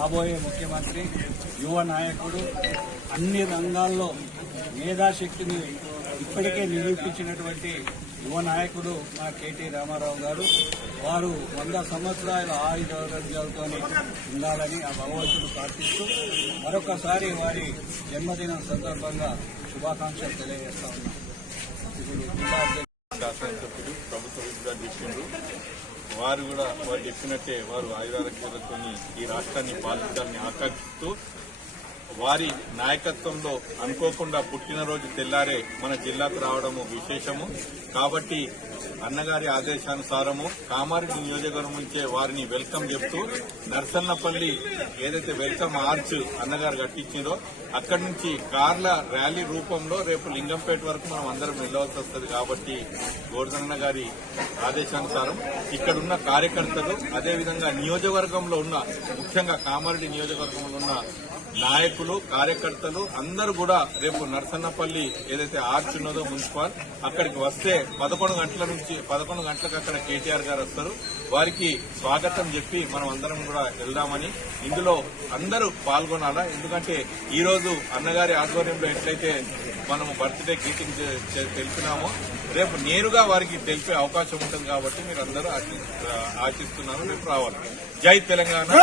రాబోయే ముఖ్యమంత్రి, యువ నాయకుడు, అన్ని రంగాల్లో మేధాశక్తిని ఇప్పటికే నిరూపించినటువంటి యువ నాయకుడు మన కేటీ రామారావు గారు. వారు 100 సంవత్సరాల ఆయుధాలతో ఉండాలని ఆ భగవంతుడు ప్రార్థిస్తూ మరొకసారి వారి జన్మదినం సందర్భంగా శుభాకాంక్షలు తెలియజేస్తా ఉన్నాం. శాసనసభ్యులు ప్రభుత్వ విధిగా చేసిండ్రు. వారు కూడా వారు చెప్పినట్టే వారు ఆయుధాలతో ఈ రాష్ట్రాన్ని పాలించాలని ఆకాంక్షిస్తూ వారి నాయకత్వంలో అనుకోకుండా పుట్టినరోజు తెల్లారే మన జిల్లాకు రావడము విశేషము. కాబట్టి అన్నగారి ఆదేశానుసారము కామారెడ్డి నియోజకవర్గం నుంచే వారిని వెల్కమ్ చెప్తూ నర్సన్నపల్లి ఏదైతే వెల్కమ్ ఆర్చ్ అన్నగారు కట్టించిందో అక్కడి నుంచి కార్ల ర్యాలీ రూపంలో రేపు లింగంపేట వరకు మనం అందరం వెళ్ళవలసి వస్తుంది. కాబట్టి గోవర్ధనన్న గారి ఆదేశానుసారం ఇక్కడున్న కార్యకర్తలు, అదేవిధంగా నియోజకవర్గంలో ఉన్న ముఖ్యంగా కామారెడ్డి నియోజకవర్గంలో ఉన్న నాయకులు, కార్యకర్తలు అందరూ కూడా రేపు నర్సన్నపల్లి ఏదైతే ఆర్చ్ ఉన్నదో మున్సిపల్ అక్కడికి వస్తే 11 గంటలకు అక్కడ కేటీఆర్ గారు వస్తారు. వారికి స్వాగతం చెప్పి మనం అందరం కూడా వెళ్దామని, ఇందులో అందరూ పాల్గొనాలా. ఎందుకంటే ఈ రోజు అన్నగారి ఆధ్వర్యంలో ఎట్లయితే మనము బర్త్డే గ్రీటింగ్ తెలిపినామో రేపు నేరుగా వారికి తెలిపే అవకాశం ఉంటుంది. కాబట్టి మీరు అందరూ ఆశిస్తున్నారు, రేపు రావాలి. జై తెలంగాణ.